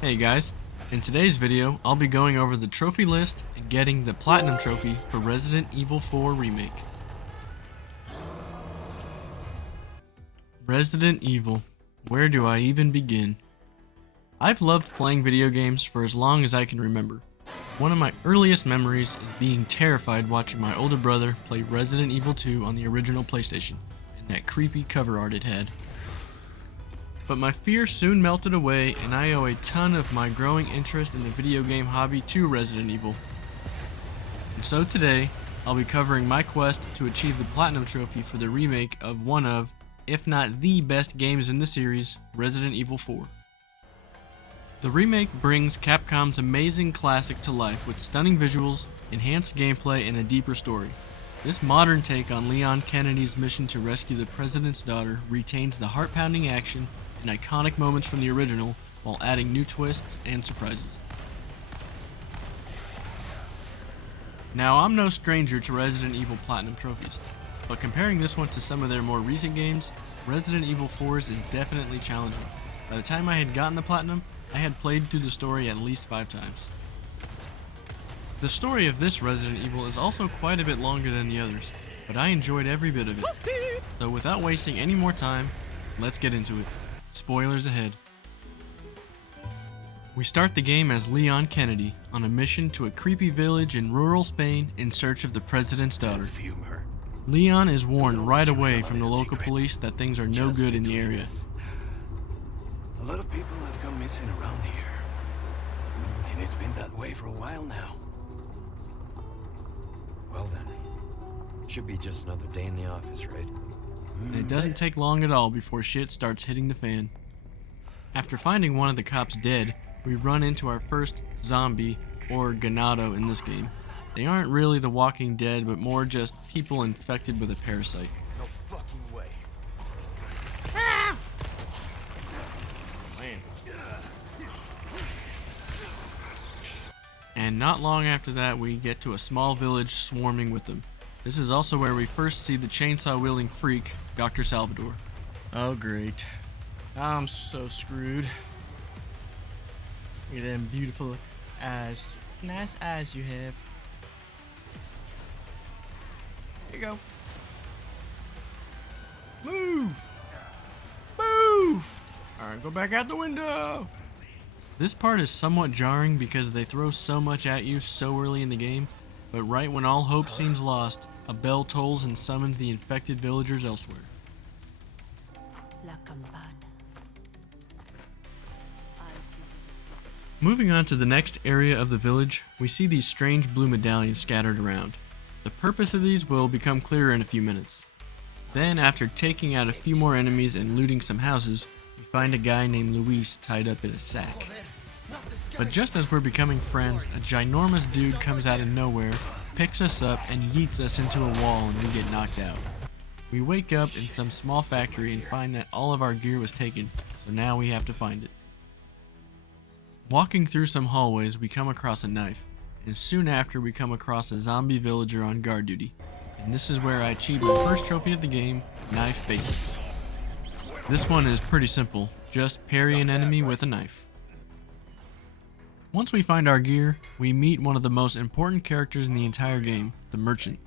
Hey guys, in today's video I'll be going over the trophy list and getting the Platinum Trophy for Resident Evil 4 Remake. Resident Evil, where do I even begin? I've loved playing video games for as long as I can remember. One of my earliest memories is being terrified watching my older brother play Resident Evil 2 on the original PlayStation, and that creepy cover art it had. But my fear soon melted away, and I owe a ton of my growing interest in the video game hobby to Resident Evil. And so today, I'll be covering my quest to achieve the Platinum Trophy for the remake of one of, if not the best games in the series, Resident Evil 4. The remake brings Capcom's amazing classic to life with stunning visuals, enhanced gameplay, and a deeper story. This modern take on Leon Kennedy's mission to rescue the president's daughter retains the heart-pounding action and iconic moments from the original while adding new twists and surprises. Now, I'm no stranger to Resident Evil Platinum trophies, but comparing this one to some of their more recent games, Resident Evil 4's is definitely challenging. By the time I had gotten the Platinum, I had played through the story at least 5 times. The story of this Resident Evil is also quite a bit longer than the others, but I enjoyed every bit of it. So without wasting any more time, let's get into it. Spoilers ahead. We start the game as Leon Kennedy on a mission to a creepy village in rural Spain in search of the president's daughter. Leon is warned right away from the local police that things are no good in the area. A lot of people have gone missing around here, and it's been that way for a while now. Well then, should be just another day in the office, right? And it doesn't take long at all before shit starts hitting the fan. After finding one of the cops dead, we run into our first zombie, or ganado in this game. They aren't really the Walking Dead, but more just people infected with a parasite. No fucking way. Man. And not long after that, we get to a small village swarming with them. This is also where we first see the chainsaw-wielding freak, Dr. Salvador. Oh great. I'm so screwed. Look at them beautiful eyes. Nice eyes you have. Here you go. Move! Move! Alright, go back out the window! This part is somewhat jarring because they throw so much at you so early in the game, but right when all hope seems lost, a bell tolls and summons the infected villagers elsewhere. Moving on to the next area of the village, we see these strange blue medallions scattered around. The purpose of these will become clearer in a few minutes. Then, after taking out a few more enemies and looting some houses, we find a guy named Luis tied up in a sack. But just as we're becoming friends, a ginormous dude comes out of nowhere, picks us up, and yeets us into a wall, and we get knocked out. We wake up in some small factory and find that all of our gear was taken, so now we have to find it. Walking through some hallways, we come across a knife, and soon after we come across a zombie villager on guard duty, and this is where I achieved my first trophy of the game, Knife Basics. This one is pretty simple, just parry an enemy with a knife. Once we find our gear, we meet one of the most important characters in the entire game, the Merchant.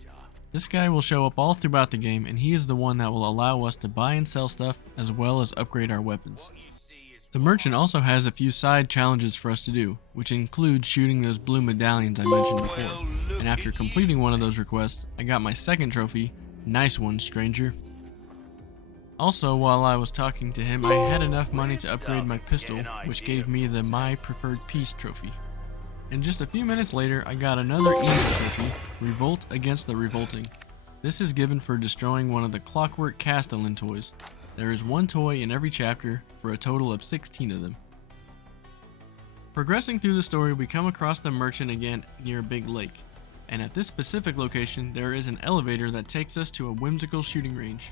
This guy will show up all throughout the game, and he is the one that will allow us to buy and sell stuff as well as upgrade our weapons. The Merchant also has a few side challenges for us to do, which include shooting those blue medallions I mentioned before. And after completing one of those requests, I got my second trophy. Nice one, stranger. Also, while I was talking to him, I had enough money to upgrade my pistol, which gave me the My Preferred Piece trophy. And just a few minutes later, I got another easy trophy, Revolt against the Revolting. This is given for destroying one of the Clockwork Castellan toys. There is one toy in every chapter, for a total of 16 of them. Progressing through the story, we come across the Merchant again near a big lake. And at this specific location, there is an elevator that takes us to a whimsical shooting range.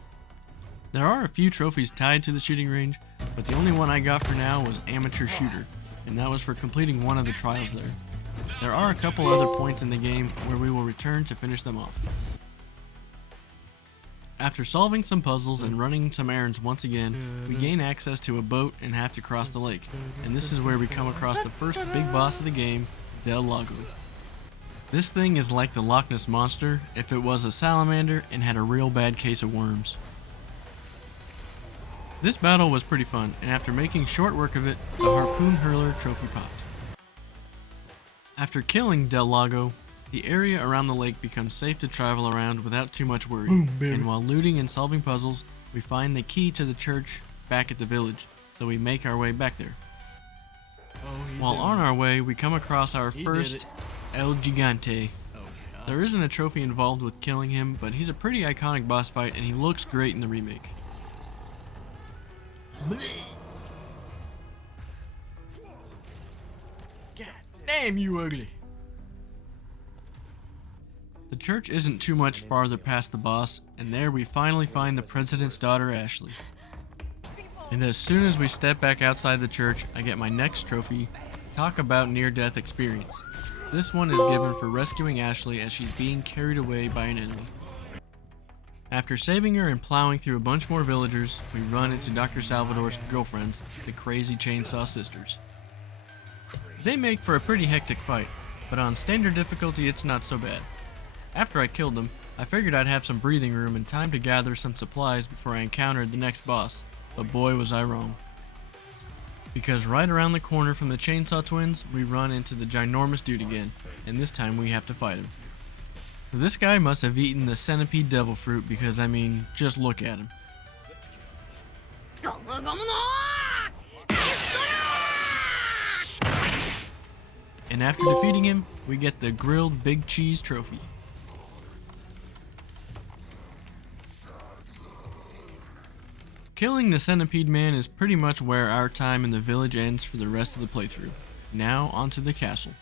There are a few trophies tied to the shooting range, but the only one I got for now was Amateur Shooter, and that was for completing one of the trials there. There are a couple other points in the game where we will return to finish them off. After solving some puzzles and running some errands once again, we gain access to a boat and have to cross the lake. And this is where we come across the first big boss of the game, Del Lago. This thing is like the Loch Ness Monster if it was a salamander and had a real bad case of worms. This battle was pretty fun, and after making short work of it, the Harpoon Hurler trophy popped. After killing Del Lago, the area around the lake becomes safe to travel around without too much worry. And while looting and solving puzzles, we find the key to the church back at the village, so we make our way back there. While on our way, we come across our first El Gigante. There isn't a trophy involved with killing him, but he's a pretty iconic boss fight and he looks great in the remake. God damn, you ugly. The church isn't too much farther past the boss, and there we finally find the president's daughter, Ashley. And as soon as we step back outside the church, I get my next trophy, Talk About Near-Death Experience. This one is given for rescuing Ashley as she's being carried away by an enemy. After saving her and plowing through a bunch more villagers, we run into Dr. Salvador's girlfriends, the Crazy Chainsaw Sisters. They make for a pretty hectic fight, but on standard difficulty it's not so bad. After I killed them, I figured I'd have some breathing room and time to gather some supplies before I encountered the next boss, but boy was I wrong. Because right around the corner from the Chainsaw Twins, we run into the ginormous dude again, and this time we have to fight him. This guy must have eaten the centipede devil fruit because, I mean, just look at him. And after defeating him, we get the grilled big cheese trophy. Killing the centipede man is pretty much where our time in the village ends for the rest of the playthrough. Now onto the castle.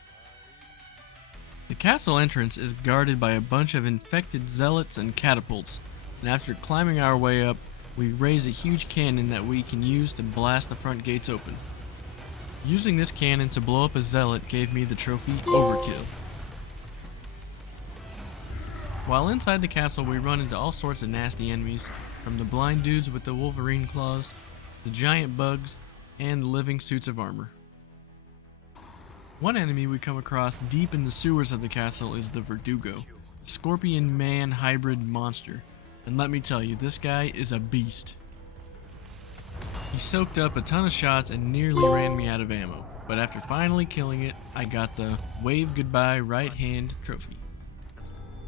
The castle entrance is guarded by a bunch of infected zealots and catapults, and after climbing our way up, we raise a huge cannon that we can use to blast the front gates open. Using this cannon to blow up a zealot gave me the trophy Overkill. While inside the castle, we run into all sorts of nasty enemies, from the blind dudes with the Wolverine claws, the giant bugs, and the living suits of armor. One enemy we come across deep in the sewers of the castle is the Verdugo, scorpion man hybrid monster, and let me tell you, this guy is a beast. He soaked up a ton of shots and nearly ran me out of ammo, but after finally killing it, I got the Wave Goodbye Right Hand trophy.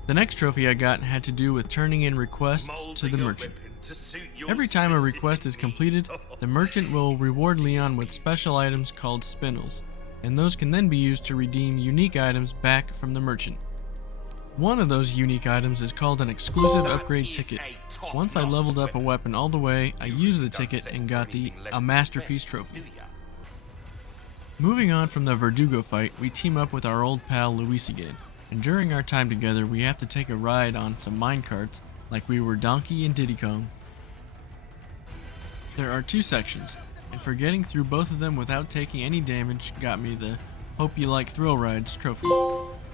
The next trophy I got had to do with turning in requests to the merchant. Every time a request is completed, the merchant will reward Leon with special items called spindles, and those can then be used to redeem unique items back from the merchant. One of those unique items is called an exclusive upgrade ticket. Once I leveled up a weapon all the way, I used the ticket and got the A Masterpiece trophy. Moving on from the Verdugo fight, we team up with our old pal Luis again, and during our time together we have to take a ride on some minecarts like we were Donkey and Diddy Kong. There are two sections, and for getting through both of them without taking any damage got me the Hope You Like Thrill Rides trophy.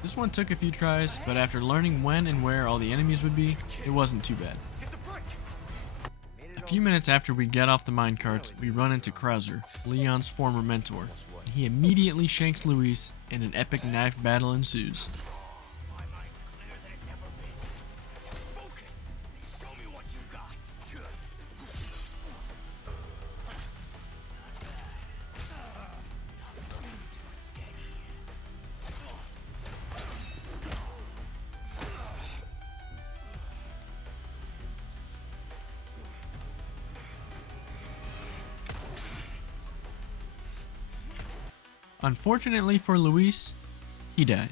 This one took a few tries, but after learning when and where all the enemies would be, it wasn't too bad. A few minutes after we get off the minecarts, we run into Krauser, Leon's former mentor. He immediately shanks Luis, and an epic knife battle ensues. Unfortunately for Luis, he dies,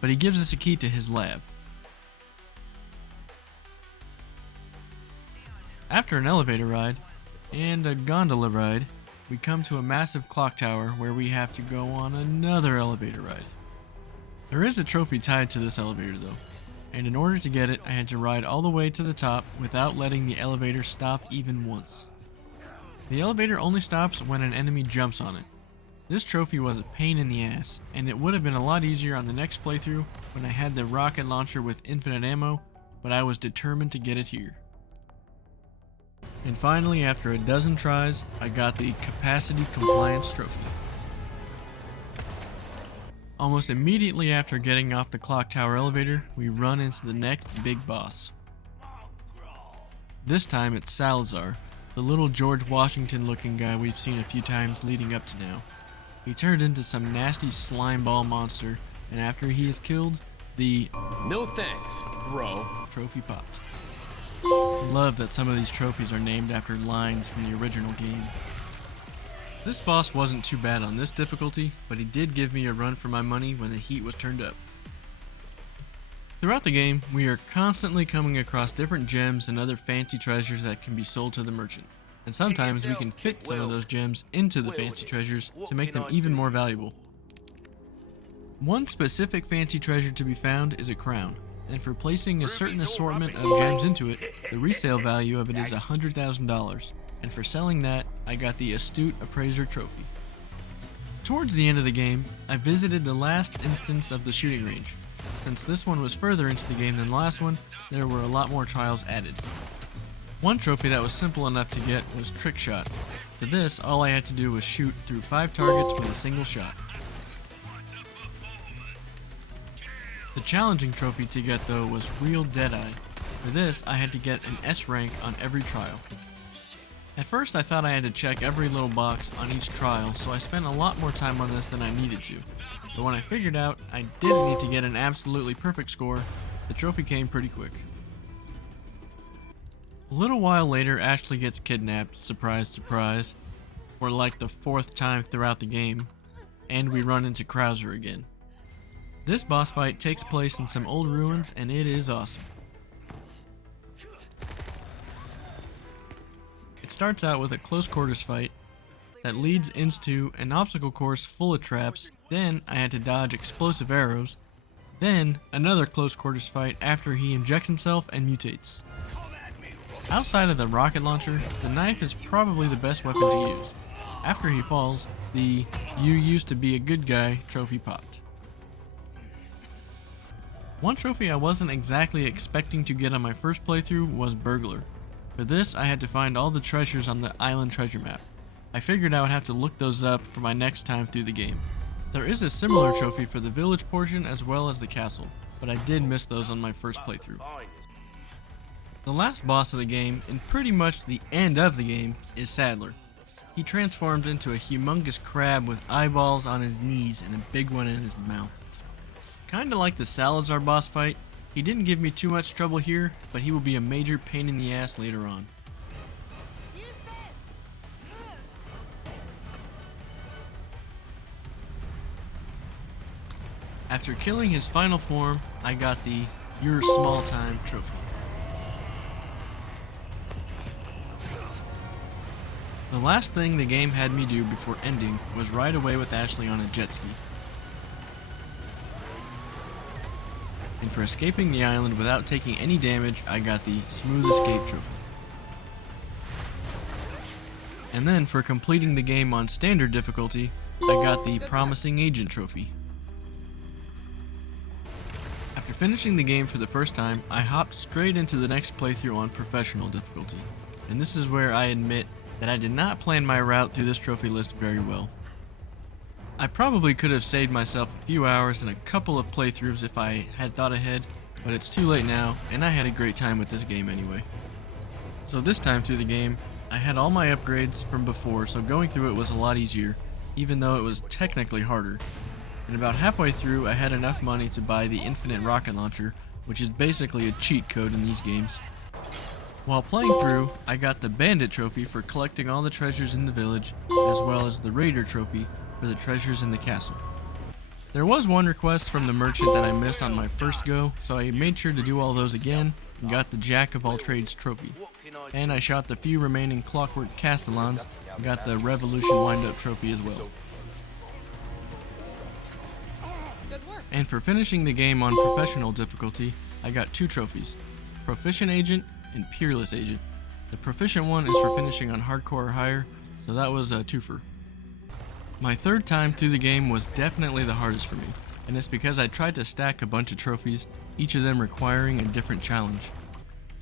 but he gives us a key to his lab. After an elevator ride and a gondola ride, we come to a massive clock tower where we have to go on another elevator ride. There is a trophy tied to this elevator though, and in order to get it, I had to ride all the way to the top without letting the elevator stop even once. The elevator only stops when an enemy jumps on it. This trophy was a pain in the ass, and it would have been a lot easier on the next playthrough when I had the rocket launcher with infinite ammo, but I was determined to get it here. And finally, after a dozen tries, I got the Capacity Compliance Trophy. Almost immediately after getting off the clock tower elevator, we run into the next big boss. This time it's Salazar, the little George Washington looking guy we've seen a few times leading up to now. He turned into some nasty slime ball monster, and after he is killed, the No thanks, bro. trophy popped. I love that some of these trophies are named after lines from the original game. This boss wasn't too bad on this difficulty, but he did give me a run for my money when the heat was turned up. Throughout the game, we are constantly coming across different gems and other fancy treasures that can be sold to the merchant. And sometimes we can fit some of those gems into the fancy treasures to make them even more valuable. One specific fancy treasure to be found is a crown, and for placing a certain assortment of gems into it, the resale value of it is $100,000, and for selling that, I got the Astute Appraiser trophy. Towards the end of the game, I visited the last instance of the shooting range. Since this one was further into the game than the last one, there were a lot more trials added. One trophy that was simple enough to get was Trick Shot. For this, all I had to do was shoot through 5 targets with a single shot. The challenging trophy to get though was Real Deadeye. For this, I had to get an S rank on every trial. At first I thought I had to check every little box on each trial, so I spent a lot more time on this than I needed to. But when I figured out I didn't need to get an absolutely perfect score, the trophy came pretty quick. A little while later, Ashley gets kidnapped, surprise surprise, for like the 4th time throughout the game, and we run into Krauser again. This boss fight takes place in some old ruins, and it is awesome. It starts out with a close quarters fight that leads into an obstacle course full of traps, then I had to dodge explosive arrows, then another close quarters fight after he injects himself and mutates. Outside of the rocket launcher, the knife is probably the best weapon to use. After he falls, the "you used to be a good guy" trophy popped. One trophy I wasn't exactly expecting to get on my first playthrough was Burglar. For this, I had to find all the treasures on the island treasure map. I figured I would have to look those up for my next time through the game. There is a similar trophy for the village portion as well as the castle, but I did miss those on my first playthrough. The last boss of the game, and pretty much the end of the game, is Sadler. He transforms into a humongous crab with eyeballs on his knees and a big one in his mouth. Kinda like the Salazar boss fight, he didn't give me too much trouble here, but he will be a major pain in the ass later on. After killing his final form, I got the "You're Small Time" trophy. The last thing the game had me do before ending was ride away with Ashley on a jet ski. And for escaping the island without taking any damage, I got the Smooth Escape trophy. And then for completing the game on standard difficulty, I got the Promising Agent trophy. After finishing the game for the first time, I hopped straight into the next playthrough on professional difficulty. And this is where I admit that I did not plan my route through this trophy list very well. I probably could have saved myself a few hours and a couple of playthroughs if I had thought ahead, but it's too late now, and I had a great time with this game anyway. So this time through the game, I had all my upgrades from before, so going through it was a lot easier, even though it was technically harder. And about halfway through, I had enough money to buy the Infinite Rocket Launcher, which is basically a cheat code in these games. While playing through, I got the Bandit trophy for collecting all the treasures in the village, as well as the Raider trophy for the treasures in the castle. There was one request from the merchant that I missed on my first go, so I made sure to do all those again, and got the Jack of all trades trophy. And I shot the few remaining Clockwork Castellans, and got the Revolution wind-up trophy as well. And for finishing the game on professional difficulty, I got 2 trophies, Proficient Agent and Peerless Agent. The Proficient one is for finishing on hardcore or higher, so that was a twofer. My third time through the game was definitely the hardest for me, and it's because I tried to stack a bunch of trophies, each of them requiring a different challenge.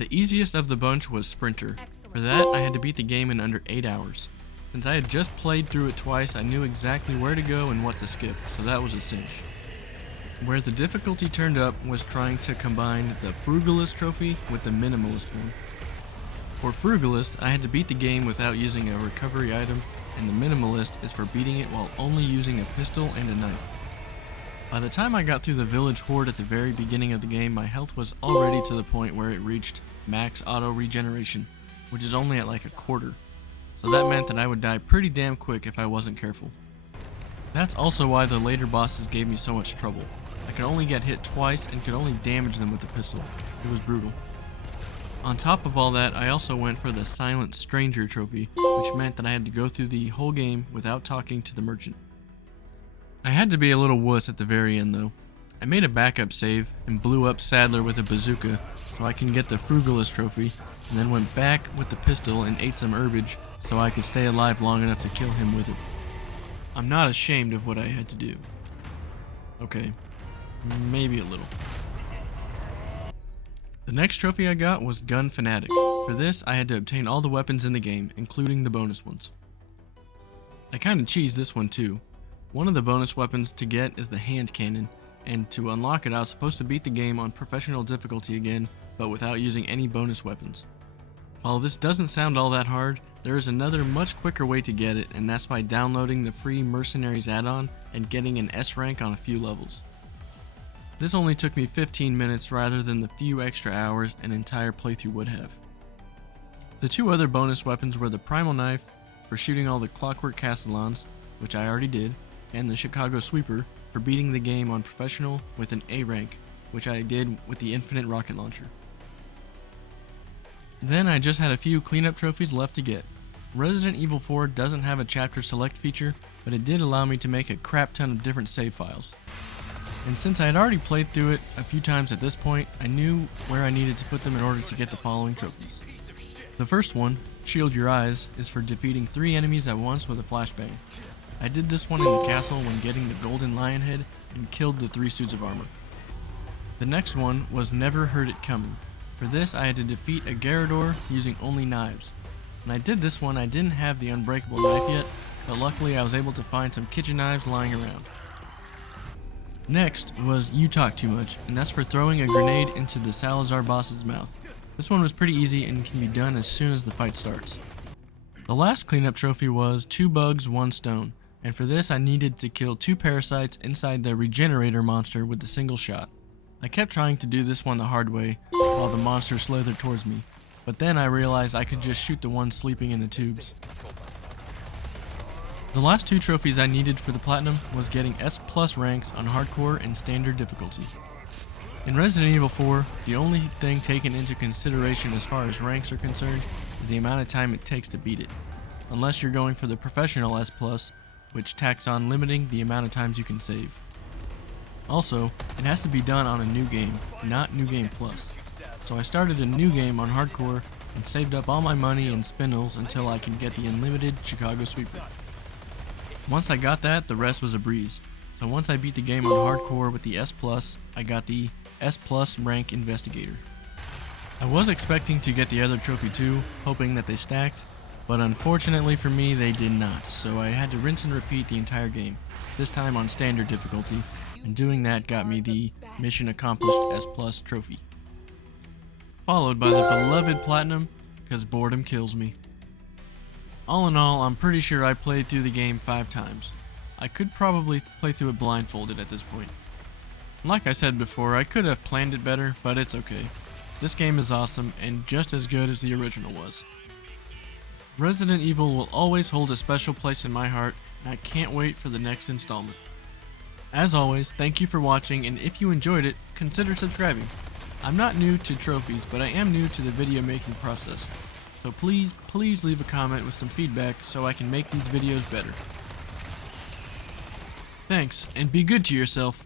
The easiest of the bunch was Sprinter. For that, I had to beat the game in under 8 hours. Since I had just played through it twice, I knew exactly where to go and what to skip, so that was a cinch. Where the difficulty turned up was trying to combine the Frugalist trophy with the Minimalist one. For Frugalist, I had to beat the game without using a recovery item, and the Minimalist is for beating it while only using a pistol and a knife. By the time I got through the village horde at the very beginning of the game, my health was already to the point where it reached max auto regeneration, which is only at like a quarter. So that meant that I would die pretty damn quick if I wasn't careful. That's also why the later bosses gave me so much trouble. I could only get hit twice and could only damage them with a pistol. It was brutal. On top of all that, I also went for the Silent Stranger trophy, which meant that I had to go through the whole game without talking to the merchant. I had to be a little wuss at the very end though. I made a backup save and blew up Sadler with a bazooka so I can get the Frugalist trophy, and then went back with the pistol and ate some herbage so I could stay alive long enough to kill him with it. I'm not ashamed of what I had to do. Okay, maybe a little. The next trophy I got was Gun Fanatic. For this, I had to obtain all the weapons in the game, including the bonus ones. I kinda cheesed this one too. One of the bonus weapons to get is the hand cannon, and to unlock it I was supposed to beat the game on professional difficulty again, but without using any bonus weapons. While this doesn't sound all that hard, there is another much quicker way to get it, and that's by downloading the free Mercenaries add-on and getting an S rank on a few levels. This only took me 15 minutes rather than the few extra hours an entire playthrough would have. The two other bonus weapons were the Primal Knife for shooting all the Clockwork Castellans, which I already did, and the Chicago Sweeper for beating the game on professional with an A rank, which I did with the Infinite Rocket Launcher. Then I just had a few cleanup trophies left to get. Resident Evil 4 doesn't have a chapter select feature, but it did allow me to make a crap ton of different save files. And since I had already played through it a few times at this point, I knew where I needed to put them in order to get the following trophies. The first one, Shield Your Eyes, is for defeating 3 enemies at once with a flashbang. I did this one in the castle when getting the Golden Lion Head and killed the 3 suits of armor. The next one was Never Heard It Coming. For this, I had to defeat a Garrador using only knives. When I did this one, I didn't have the unbreakable knife yet, but luckily I was able to find some kitchen knives lying around. Next was You Talk Too Much, and that's for throwing a grenade into the Salazar boss's mouth. This one was pretty easy and can be done as soon as the fight starts. The last cleanup trophy was 2 bugs, 1 stone, and for this I needed to kill 2 parasites inside the Regenerator monster with a single shot. I kept trying to do this one the hard way while the monster slithered towards me, but then I realized I could just shoot the one sleeping in the tubes. The last 2 trophies I needed for the platinum was getting S+ ranks on hardcore and standard difficulty. In Resident Evil 4, the only thing taken into consideration as far as ranks are concerned is the amount of time it takes to beat it, unless you're going for the professional S+, which tacks on limiting the amount of times you can save. Also, it has to be done on a new game, not New Game Plus. So I started a new game on hardcore and saved up all my money and spindles until I could get the unlimited Chicago Sweeper. Once I got that, the rest was a breeze. So once I beat the game on hardcore with the S+, I got the S+ Rank Investigator. I was expecting to get the other trophy too, hoping that they stacked, but unfortunately for me they did not, so I had to rinse and repeat the entire game, this time on standard difficulty, and doing that got me the Mission Accomplished S+ trophy. Followed by the beloved Platinum, because boredom kills me. All in all, I'm pretty sure I played through the game 5 times. I could probably play through it blindfolded at this point. Like I said before, I could have planned it better, but it's okay. This game is awesome, and just as good as the original was. Resident Evil will always hold a special place in my heart, and I can't wait for the next installment. As always, thank you for watching, and if you enjoyed it, consider subscribing. I'm not new to trophies, but I am new to the video making process. So please leave a comment with some feedback so I can make these videos better. Thanks, and be good to yourself.